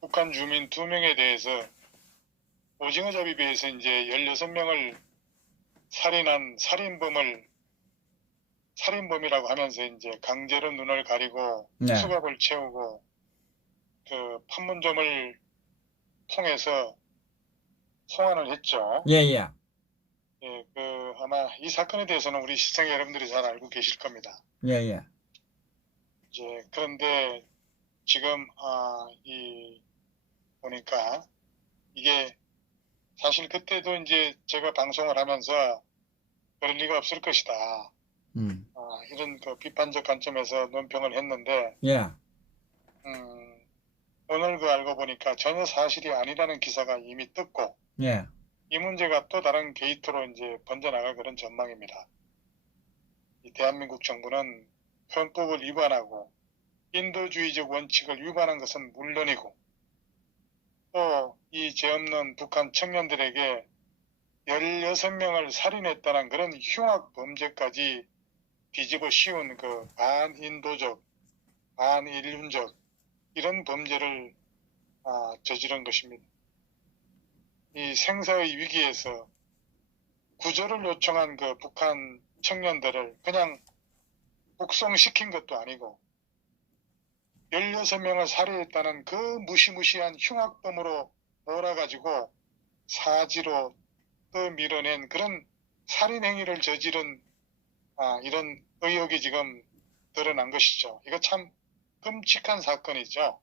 북한 주민 2명에 대해서 오징어잡이 배에서 이제 16명을 살인한 살인범이라고 하면서 이제 강제로 눈을 가리고 네. 수갑을 채우고 그 판문점을 통해서 송환을 했죠. 예, 예. 예, 아마 이 사건에 대해서는 우리 시청자 여러분들이 잘 알고 계실 겁니다. 예, 예. 이제 그런데 지금 보니까 이게 사실 그때도 이제 제가 방송을 하면서 그럴 리가 없을 것이다. 이런 그 비판적 관점에서 논평을 했는데 예. 오늘 알고 보니까 전혀 사실이 아니라는 기사가 이미 떴고 예. 이 문제가 또 다른 게이트로 이제 번져나갈 그런 전망입니다. 이 대한민국 정부는 헌법을 위반하고 인도주의적 원칙을 위반한 것은 물론이고 또 이 죄 없는 북한 청년들에게 16명을 살인했다는 그런 흉악 범죄까지 뒤집어 씌운 그 반인도적, 반인륜적 이런 범죄를 저지른 것입니다. 이 생사의 위기에서 구조를 요청한 그 북한 청년들을 그냥 북송시킨 것도 아니고 16명을 살해했다는 그 무시무시한 흉악범으로 몰아가지고 사지로 떠밀어낸 그런 살인행위를 저지른 이런 의혹이 지금 드러난 것이죠. 이거 참 끔찍한 사건이죠.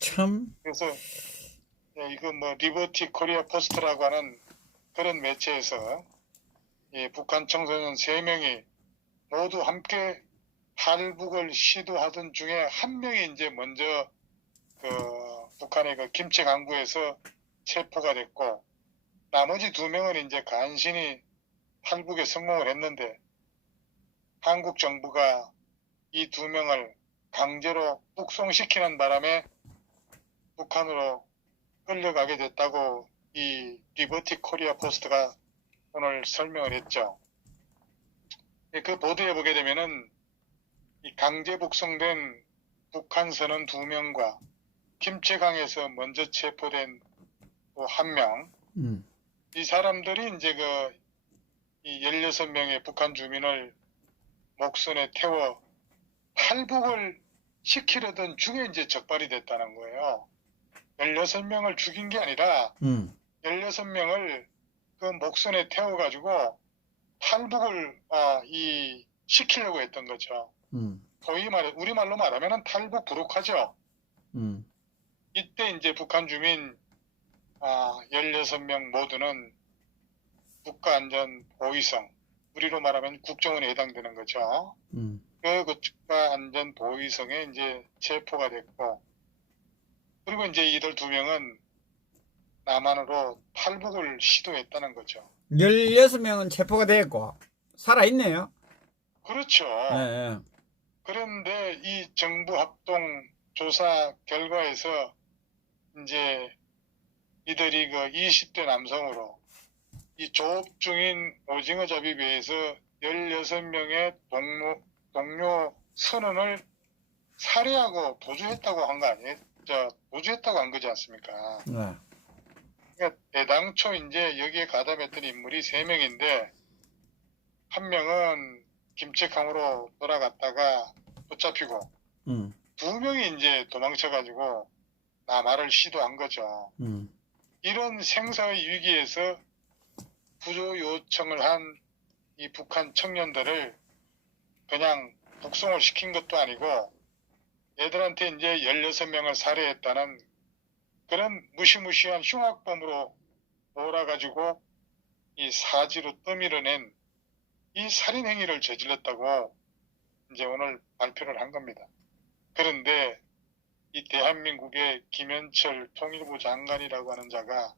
참. 그래서 이거 리버티 코리아 포스트라고 하는 그런 매체에서 북한 청소년 3명이 모두 함께 탈북을 시도하던 중에 한 명이 이제 먼저 북한의 그 김치 강구에서 체포가 됐고 나머지 2명은 이제 간신히 탈북에 성공을 했는데 한국 정부가 이 2명을 강제로 북송시키는 바람에 북한으로 끌려가게 됐다고 이 리버티 코리아 포스트가 오늘 설명을 했죠. 그 보도에 보게 되면은 이 강제 북송된 북한 선원 2명과 김치강에서 먼저 체포된 또 1명, 이 사람들이 이제 이 16명의 북한 주민을 목선에 태워 탈북을 시키려던 중에 이제 적발이 됐다는 거예요. 16명을 죽인 게 아니라 16명을 그 목선에 태워가지고 탈북을 시키려고 했던 거죠. 소위 우리말로 말하면 탈북 부룩하죠. 이때 이제 북한 주민 16명 모두는 국가안전보위성, 우리로 말하면 국정원에 해당되는 거죠. 그 국가안전보위성에 이제 체포가 됐고, 그리고 이제 이들 2명은 남한으로 탈북을 시도했다는 거죠. 16명은 체포가 됐고, 살아있네요. 그렇죠. 예, 예. 그런데 이 정부 합동 조사 결과에서 이제 이들이 20대 남성으로 이 조업 중인 오징어잡이 배에서 16명의 동료 선원을 살해하고 도주했다고 한 거 아니에요? 도주했다고 한 거지 않습니까? 네. 그러니까 애당초 이제 여기에 가담했던 인물이 3명인데, 한 명은 김책항으로 돌아갔다가 붙잡히고, 2명이 이제 도망쳐가지고 남하를 시도한 거죠. 이런 생사의 위기에서 구조 요청을 한 이 북한 청년들을 그냥 북송을 시킨 것도 아니고 얘들한테 이제 16명을 살해했다는 그런 무시무시한 흉악범으로 몰아가지고 이 사지로 떠밀어낸 이 살인행위를 저질렀다고 이제 오늘 발표를 한 겁니다. 그런데 이 대한민국의 김현철 통일부 장관이라고 하는 자가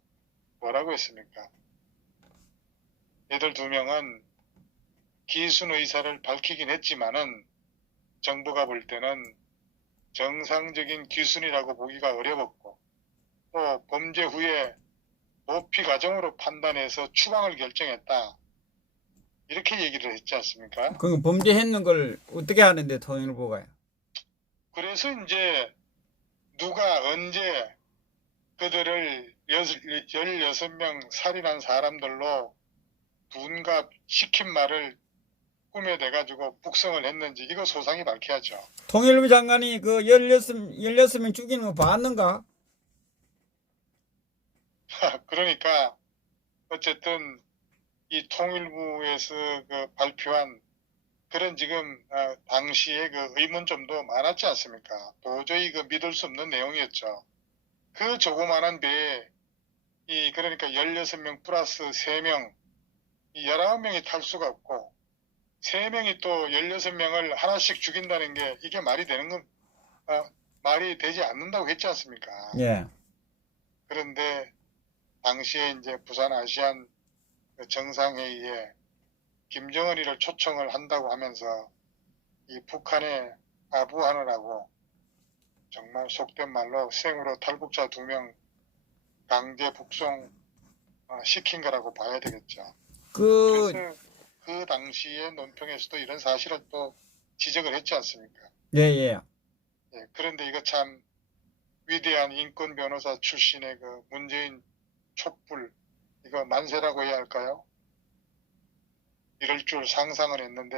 뭐라고 했습니까? 얘들 2명은 기순 의사를 밝히긴 했지만은 정부가 볼 때는 정상적인 기순이라고 보기가 어려웠고 또 범죄 후에 도피 과정으로 판단해서 추방을 결정했다. 이렇게 얘기를 했지 않습니까? 그 범죄했는 걸 어떻게 하는데 통일부가요? 그래서 이제 누가 언제 그들을 16명 살인한 사람들로 둔갑시킨 말을 꿈에 대가지고 북송을 했는지 이거 소상히 밝혀야죠. 통일부 장관이 그 16명 죽이는 거 봤는가? 그러니까 어쨌든 이 통일부에서 그 발표한 그런 지금 당시에 그 의문점도 많았지 않습니까? 도저히 그 믿을 수 없는 내용이었죠. 그 조그만한 배에 그러니까 16명 플러스 3명, 이 19명이 탈 수가 없고 3명이 또 16명을 하나씩 죽인다는 게 이게 말이 되는 건 말이 되지 않는다고 했지 않습니까? 예. 그런데 당시에 이제 부산 아시안 정상회의에 김정은이를 초청을 한다고 하면서 이 북한에 아부하느라고 정말 속된 말로 생으로 탈북자 2명 강제 북송 시킨 거라고 봐야 되겠죠. 그래서 그 당시에 논평에서도 이런 사실을 또 지적을 했지 않습니까? 예, 예. 예, 그런데 이거 참 위대한 인권 변호사 출신의 그 문재인 촛불 이거 만세라고 해야 할까요? 이럴 줄 상상을 했는데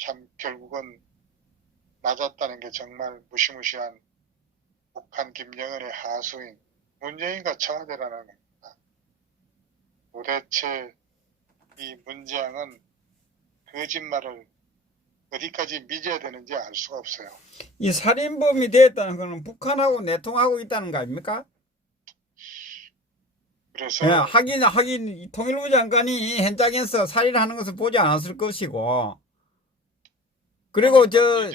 참 결국은 맞았다는 게 정말 무시무시한 북한 김정은의 하수인 문재인과 청와대라는 겁니다. 도대체 이 문재양은 거짓말을 어디까지 믿어야 되는지 알 수가 없어요. 이 살인범이 되었다는 거는 북한하고 내통하고 있다는 거 아닙니까? 그래서 예, 하긴 통일부 장관이 현장에서 살인하는 것을 보지 않았을 것이고, 그리고 저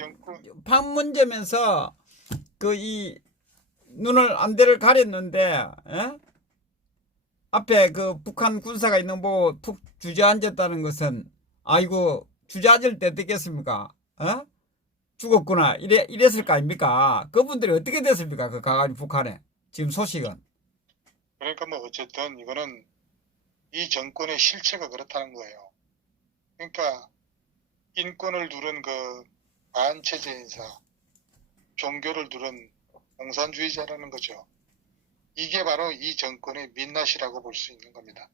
판문점에서 그 이 눈을 안대를 가렸는데, 예? 앞에 그 북한 군사가 있는 거 보고 푹 주저앉았다는 것은, 아이고 주저앉을 때 어떻겠습니까? 어? 죽었구나 이랬을 거 아닙니까? 그분들이 어떻게 됐습니까? 그 가가지고 북한에 지금 소식은. 그러니까 뭐 어쨌든 이거는 이 정권의 실체가 그렇다는 거예요. 그러니까 인권을 두른 그 반체제 인사, 종교를 두른 공산주의자라는 거죠. 이게 바로 이 정권의 민낯이라고 볼 수 있는 겁니다.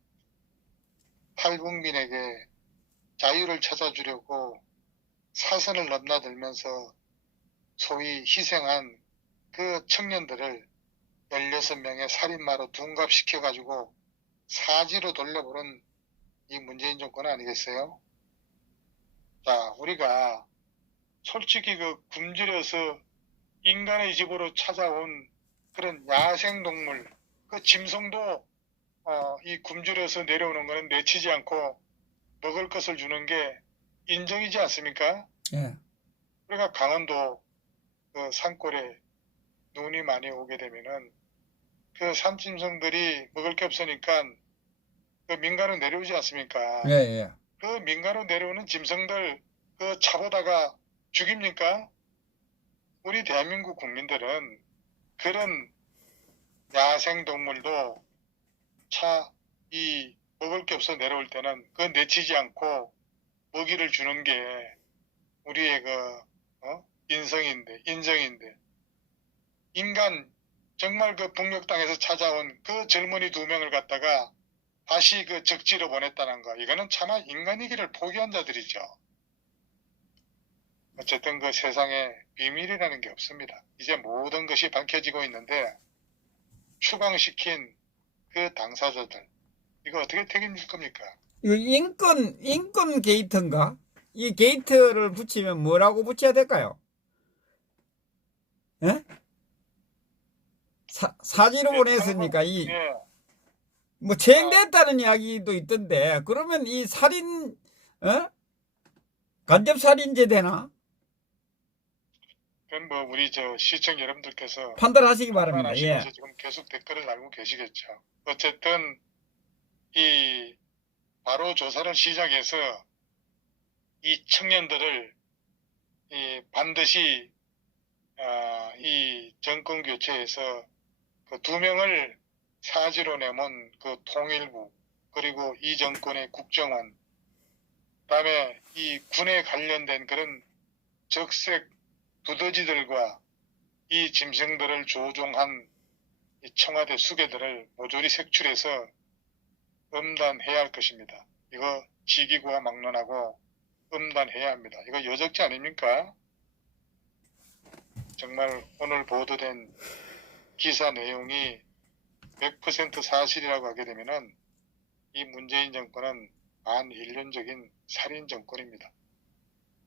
탈북민에게 자유를 찾아주려고 사선을 넘나들면서 소위 희생한 그 청년들을 16명의 살인마로 둔갑시켜가지고 사지로 돌려보는 이 문재인 정권 아니겠어요? 자, 우리가 솔직히 그 굶주려서 인간의 집으로 찾아온 그런 야생동물, 그 짐승도 이 굶주려서 내려오는 거는 내치지 않고 먹을 것을 주는 게 인정이지 않습니까? 예. 우리가 강원도 그 산골에 눈이 많이 오게 되면은 그 산짐승들이 먹을 게 없으니까 그 민가로 내려오지 않습니까? 예, 예. 그 민가로 내려오는 짐승들 그 차보다가 죽입니까? 우리 대한민국 국민들은 그런 야생동물도 먹을 게 없어 내려올 때는 그 내치지 않고 먹이를 주는 게 우리의 인성인데 인간 정말 그 북녘 땅에서 찾아온 그 젊은이 2명을 갖다가 다시 그 적지로 보냈다는 거 이거는 차마 인간이기를 포기한 자들이죠. 어쨌든 그 세상에 비밀이라는 게 없습니다. 이제 모든 것이 밝혀지고 있는데 추방시킨 그 당사자들 이거 어떻게 책임질 겁니까? 이거 인권 게이트인가? 이 게이트를 붙이면 뭐라고 붙여야 될까요? 예? 사지로 보냈으니까 뭐 체행됐다는 이야기도 있던데 그러면 이 살인 간접 살인죄 되나? 그럼 뭐 우리 저 시청 여러분들께서 판단하시기 바랍니다. 예. 지금 계속 댓글을 달고 계시겠죠. 어쨌든 이 바로 조사를 시작해서 이 청년들을 반드시 이 정권 교체에서 그 2명을 사지로 내몬 그 통일부 그리고 이 정권의 국정원 그다음에 이 군에 관련된 그런 적색 두더지들과 이 짐승들을 조종한 이 청와대 수괴들을 모조리 색출해서 음단해야 할 것입니다. 이거 지기고와 막론하고 음단해야 합니다. 이거 여적지 아닙니까? 정말 오늘 보도된 기사 내용이 100% 사실이라고 하게 되면은 이 문재인 정권은 반인륜적인 살인 정권입니다.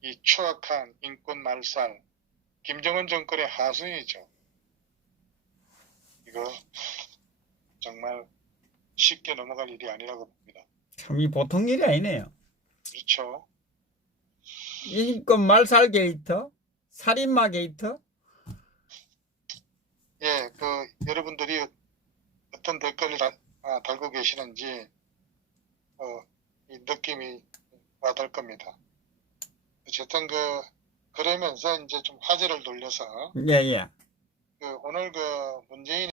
이 추악한 인권 말살, 김정은 정권의 하수인이죠. 이거 정말 쉽게 넘어갈 일이 아니라고 봅니다. 참, 이 보통 일이 아니네요. 그렇죠. 인권 말살 게이트, 살인마 게이트. 예, 여러분들이 어떤 댓글을 달고 계시는지, 이 느낌이 와닿을 겁니다. 어쨌든 그러면서 이제 좀 화제를 돌려서, 예, 예. 오늘 문재인